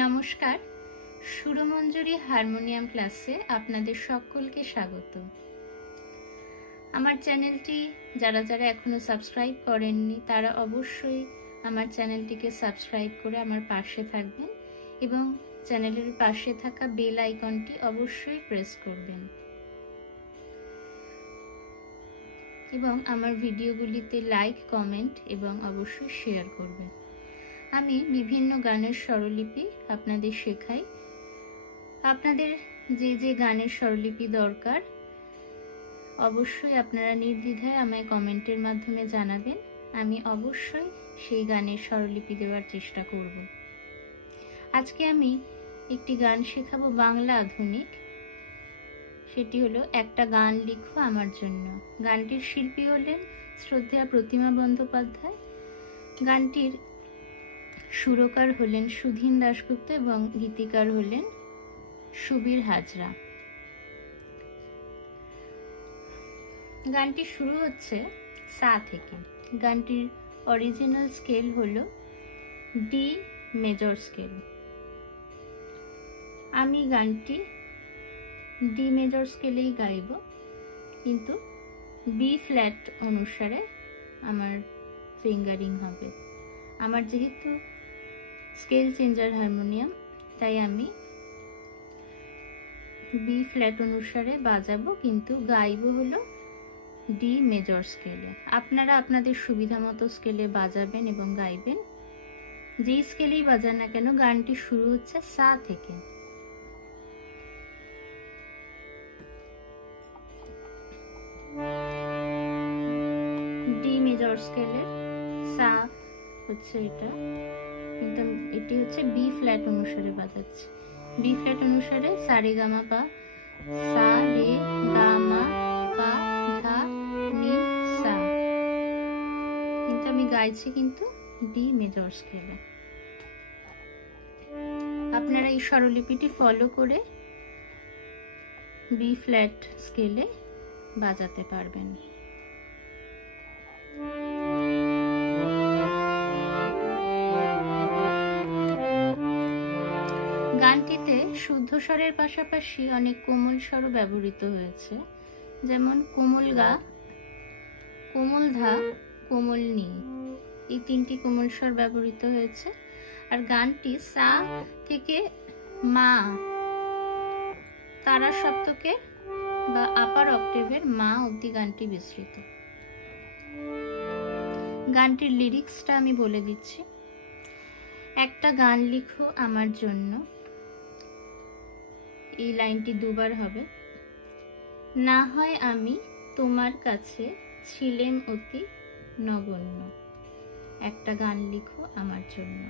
নমস্কার, সুরমঞ্জরি হারমোনিয়াম ক্লাসে আপনাদের সকলকে স্বাগত। আমার চ্যানেলটি যারা এখনো সাবস্ক্রাইব করেননি তারা অবশ্যই আমার চ্যানেলটিকে সাবস্ক্রাইব করে আমার পাশে থাকবেন এবং চ্যানেলের পাশে থাকা বেল আইকনটি অবশ্যই প্রেস করবেন এবং আমার ভিডিওগুলিতে লাইক, কমেন্ট এবং অবশ্যই শেয়ার করবেন। আমি বিভিন্ন গানের স্বরলিপি আপনাদের শেখাই। আপনাদের যে গানের স্বরলিপি দরকার অবশ্যই আপনারা নির্দ্বিধায় আমায় কমেন্টের মাধ্যমে জানাবেন। আমি অবশ্যই সেই গানের স্বরলিপি দেওয়ার চেষ্টা করব। আজকে আমি একটি গান শেখাবো বাংলা আধুনিক। সেটি হলো একটা গান লিখো আমার জন্য। গানটির শিল্পী হলেন শ্রদ্ধেয়া প্রতিমা বন্দ্যোপাধ্যায়। গানটির সুরকার হলেন সুধীন দাশগুপ্ত এবং গীতিকার হলেন সুবীর হাজরা। গানটি শুরু হচ্ছে সা থেকে। গানটির অরিজিনাল স্কেল হলো ডি মেজর স্কেল। আমি গানটি ডি মেজর স্কেলেই গাইব, কিন্তু বি ফ্ল্যাট অনুসারে আমার ফিঙ্গারিং হবে। আমার যেহেতু স্কেল চেঞ্জার হারমোনিয়াম, তাই আমি বি ফ্ল্যাট অনুসারে বাজাবো, কিন্তু গাইবো হলো ডি মেজর স্কেলে। আপনারা আপনাদের সুবিধা মতো স্কেলে বাজাবেন এবং গাইবেন। যেই স্কেলেই বাজান না কেন, গানটি শুরু হচ্ছে সা থেকে। ডি মেজর স্কেলের সা হচ্ছে এটা, কিন্তু এটি হচ্ছে বি ফ্ল্যাট অনুসারে বাজাচ্ছি। বি ফ্ল্যাট অনুসারে সা রে গা মা পা, সা রে গা মা পা ধা নি সা, কিন্তু আমি গাইছি কিন্তু ডি মেজর স্কেলে। আপনারা এই স্বরলিপিটি ফলো করে বি ফ্ল্যাট স্কেলে বাজাতে পারবেন। গানটিতে শুদ্ধ স্বরের পাশাপাশি অনেক কোমল স্বরও ব্যবহৃত হয়েছে, যেমন কোমল গা, কোমল ধা, কোমল নি, এই তিনটি কোমল স্বর ব্যবহৃত হয়েছে। আর গানটি সা থেকে মা তারা সপ্তকের বা আপার অক্টেভের মা অবধি গানটি বিস্তৃত। গানটির লিরিক্সটা আমি বলে দিচ্ছি। একটা গান লিখো আমার জন্য, এই লাইনটি দুবার হবে। না হয় আমি তোমার কাছে ছিলেম অতি নগণ্য। একটা গান লিখো আমার জন্য।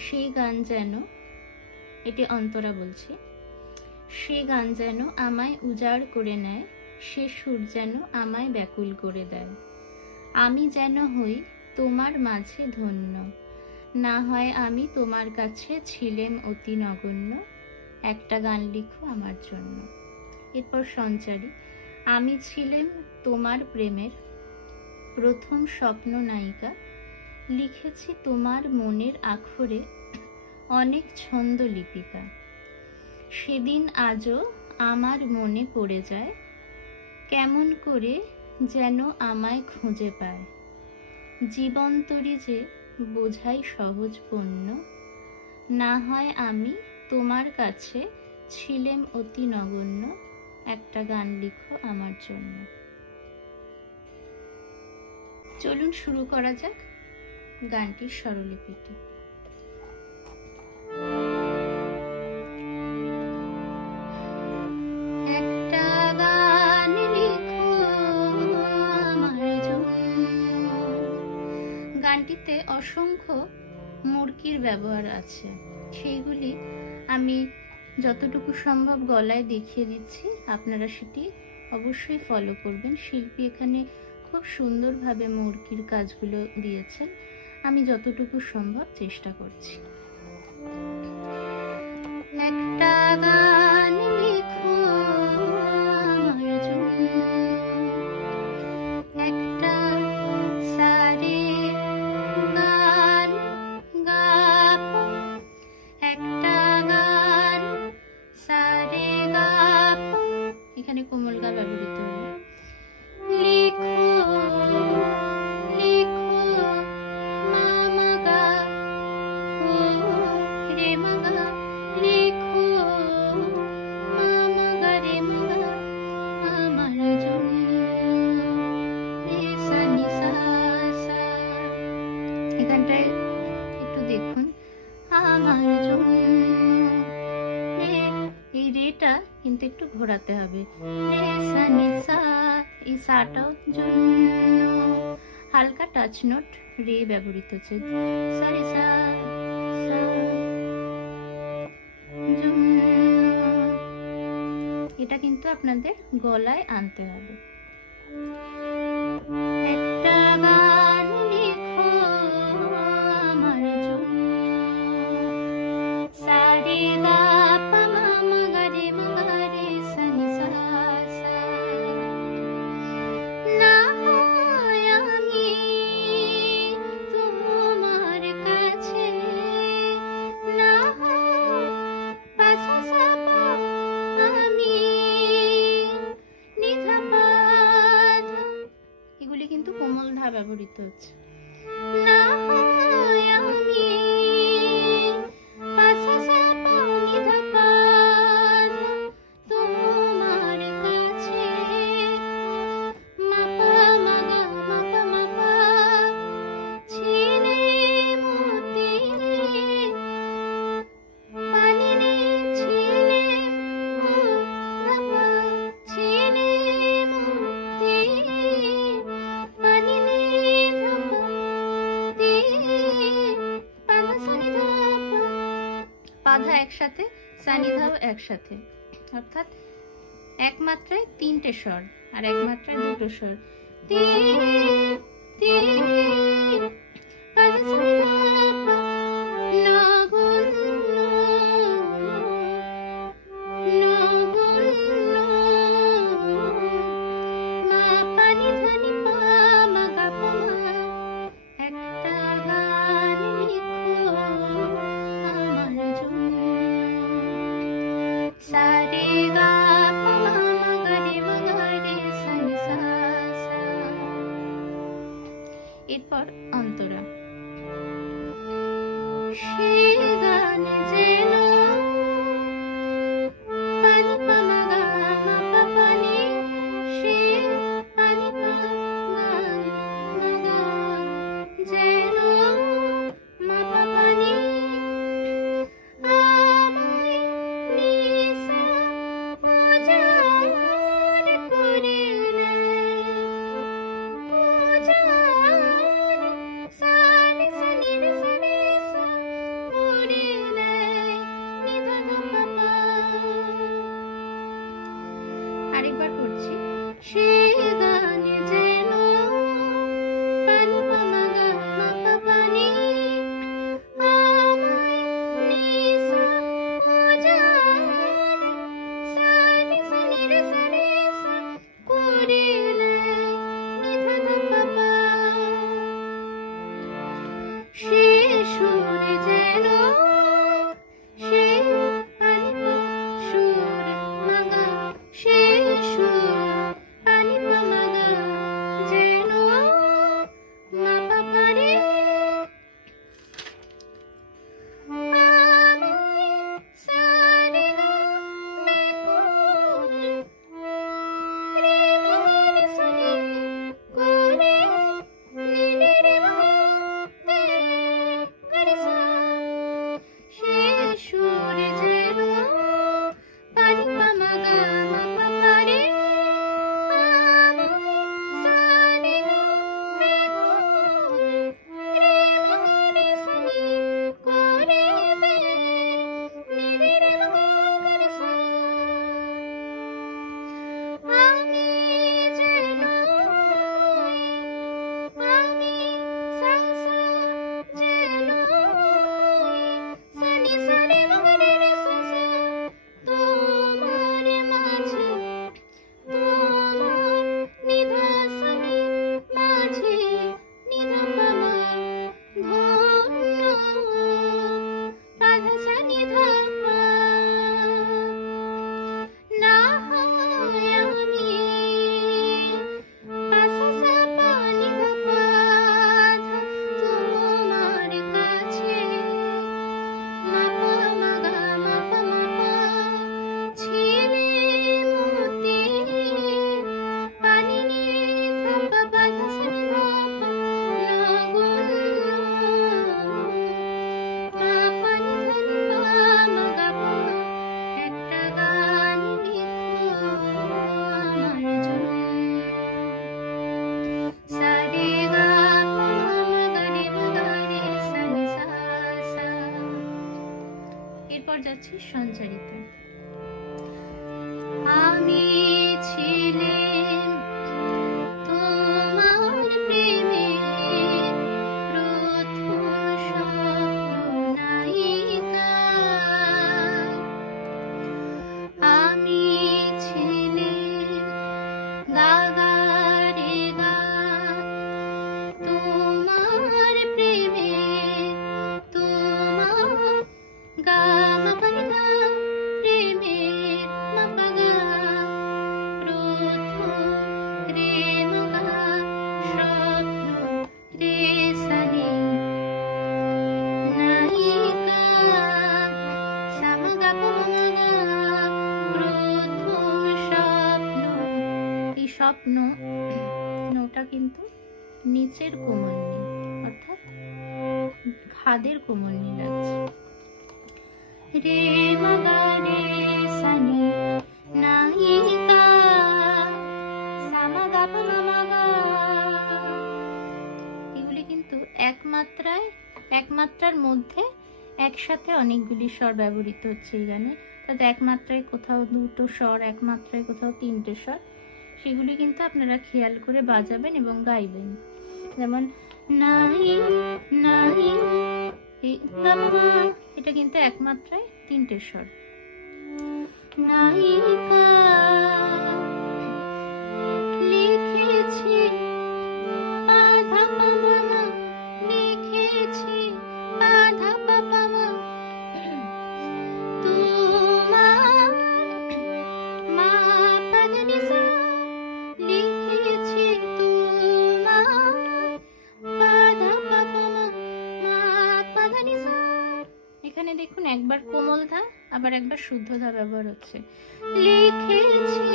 সেই গান যেন, এটি অন্তরা বলছি, সে গান যেন আমায় উজাড় করে নেয়, সে সুর যেন আমায় ব্যাকুল করে দেয়। আমি যেন হই তোমার মাঝে ধন্য, না হয় আমি তোমার কাছে ছিলেম অতি নগণ্য। একটা গান লিখো আমার জন্য। এরপর সঞ্চারী। আমি ছিলেম তোমার প্রেমের প্রথম স্বপ্ন নায়িকা, লিখেছি তোমার মনের আখরে অনেক ছন্দ লিপিকা। সেদিন আজও আমার মনে পড়ে যায়, কেমন করে যেন আমায় খুঁজে পায়। জীবন্তরী যে বোঝাই সহজ পণ্য, না হয় আমি তোমার কাছে ছিলেম অতি নগণ্য। একটা গান লিখো আমার জন্য। চলুন শুরু করা যাক গানটির স্বরলিপিটি। একটা গান লিখো আমার জন্য। গানটিতে অসংখ্য মুরকির ব্যবহার আছে, সেইগুলি আমি যতটুকু সম্ভব গলায় দেখিয়ে দিচ্ছি। আপনারা সেটি অবশ্যই ফলো করবেন। শিল্পী এখানে খুব সুন্দরভাবে মুরকির কাজগুলো দিয়েছেন, আমি যতটুকু সম্ভব চেষ্টা করছি। একটা গান লিখো আমার জন্য, একটা সা রে গা এখানটায় একটু দেখুন, আমার জন্য রে, এই রেটা কিন্তু একটু ঘোরাতে হবে, রে সা নি সা, এই সাটাও জন্য, হালকা টাচ নোট রে ব্যবহৃত হচ্ছে, সা রে সা সা জন্য, এটা কিন্তু আপনাদের গলায় আনতে হবে। একটা গান লিখো আমার জন্য, সা রে গা পা মা মা গা রে সা নি সা সা। না হয় আমি তোমার কাছে, না হয় পা সা সা পা, আমি নি ধা পা ধা, এগুলি কিন্তু কোমল ধা ব্যবহৃত হচ্ছে। না হয় আমি পা সা সা পা নি ধা পা ধা, তোমার কাছে, মা পা মা গা মা পা মা পা, ছিলে মতি রে, পানি রে ছিলে মো ধা পা, ছিলে মতি পানি রে ধা পা তে, পা ধা সা নি ধা পা, পা ধা একসাথে, সা নি ধাও একসাথে, অর্থাৎ এক মাত্রায় 3টে স্বর আর এক মাত্রায় 2টো স্বর, তে তে, পা ধা সা নি ধা পা, নগণ্য নগণ্য, মা পা নি ধা নি পা মা গা পা মা, একটা গান লিখো আমার জন্য, সা রে গা পা মা মা গা রে সা নি সা সা। এরপর অন্তরা, সে গান যেন পানি পা মা গা মা পা পানি, সে পানি পা গা মা গা, যেন মা পা পানি, আমায় নিশা উজাড় করে নেয়, উজাড়, সা নি রে সা করে নেয়, এরপর যাচ্ছি সঞ্চারিতা। আমি ছিলাম তোমার প্রেমে প্রথম স্বপ্ন নায়িকা, আমি ছিলাম গা গা রে গা তোমার প্রেমে, তোমার গা মা পা গা প্রেমের মা পা গা, প্রথম রে মা গা স্বপ্ন রে সা নি নায়িকা, সা মা গা পা মা গা প্রথম স্বপ্ন। এই স্বপ্ন নোটা কিন্তু নিচের কোমলনি অর্থাৎ খাদের কোমলনি লাগছে। রে মা গা রে সা নি নায়িকা, সা মা গা পা মা গা। এগুলি কিন্তু একমাত্রার মধ্যে একসাথে অনেকগুলি স্বর ব্যবহৃত হচ্ছে এই গানে। অর্থাৎ এক মাত্রায় কোথাও দুটো স্বর, এক মাত্রায় কোথাও তিনটে স্বর, সেগুলি কিন্তু আপনারা খেয়াল করে বাজাবেন এবং গাইবেন। যেমন নাই নাই, এটা কিন্তু এক মাত্রায় তিনটে স্বর। নায়িকা লিখেছি পা ধা পা মা, লিখেছি পা ধা পা পা মা, তোমার মা পা ধা নি সা, লিখেছি তোমার পা ধা পা পা মা, মা পা ধা নি সা। এখানে দেখুন একবার কোমল ধা আবার একবার শুদ্ধ ধা ব্যবহার হচ্ছে। লিখেছি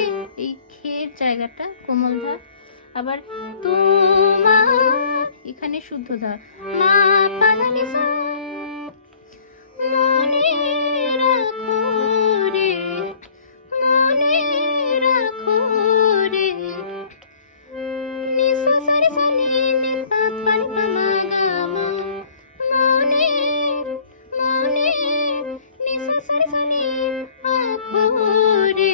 এই খের জায়গাটা কোমল ধা, আবার তোমার এখানে শুদ্ধ ধা, মা পা ধা নি সা। মনে রাখো রে, মনে রাখো রে, নি সা সা রে সা নি নি পা পা নি পা মা গা মা, মনে মনে নি সা সা রে সা নি রাখো রে,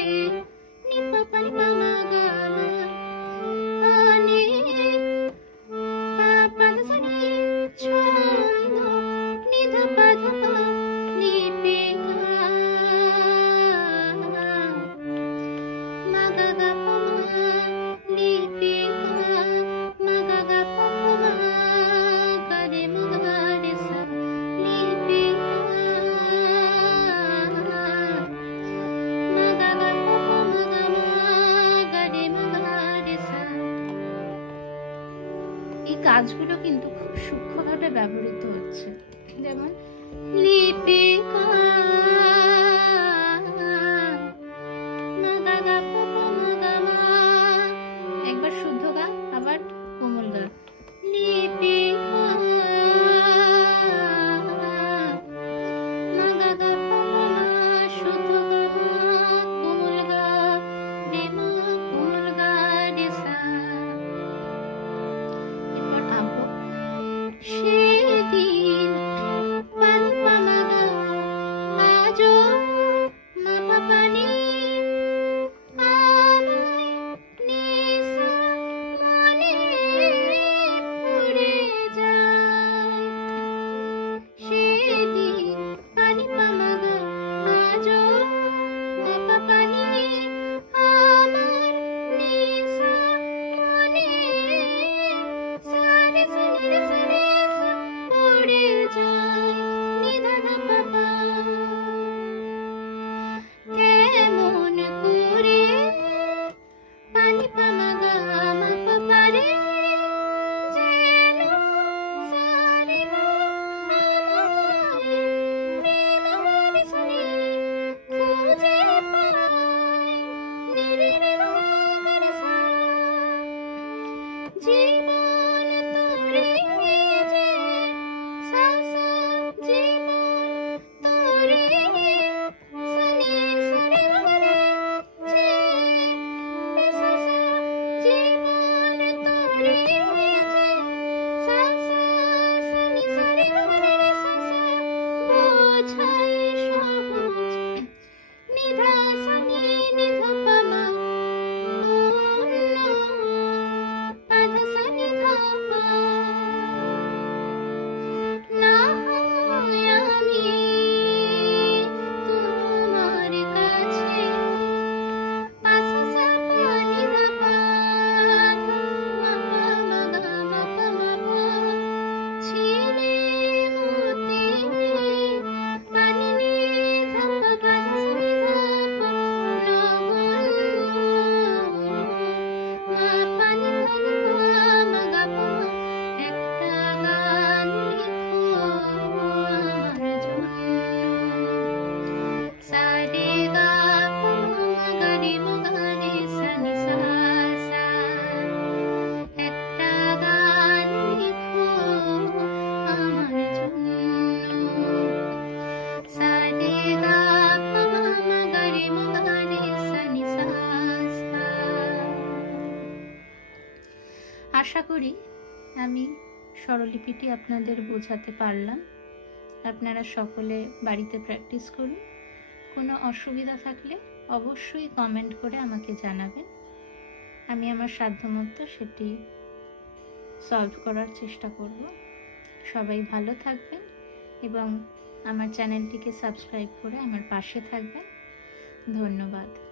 নি পা পা নি পা মা গা মা, অনেক পা পা ধা সা নি ছন্দ, নি ধা পা ধা পা নি পে গা, মা গা গা পা মা নি পে গা, মা গা গা পা মা গা রে মা গা রে সা নি পে গা, মা গা গা পা মা গা মা গা রে মা গা রে সা। এই কাজগুলো কিন্তু খুব সূক্ষ্মভাবে ব্যবহৃত হচ্ছে। যেমন লিপি গা, মা গা গা পা মা গা মা, একবার শুদ্ধ গা আবার কোমল গা, লিপি গা, মা গা গা পা মা শুদ্ধ গা মা, কোমল গা রে মা, কোমল গা রে সা। এরপর আবহ। সেদিন পা আশা করি আমি স্বরলিপিটি আপনাদের বোঝাতে পারলাম। আপনারা সকলে বাড়িতে প্র্যাকটিস করুন। কোনো অসুবিধা থাকলে অবশ্যই কমেন্ট করে আমাকে জানাবেন। আমি আমার সাধ্যমতো সেটি সলভ করার চেষ্টা করব। সবাই ভালো থাকবেন এবং আমার চ্যানেলটিকে সাবস্ক্রাইব করে আমার পাশে থাকবেন। ধন্যবাদ।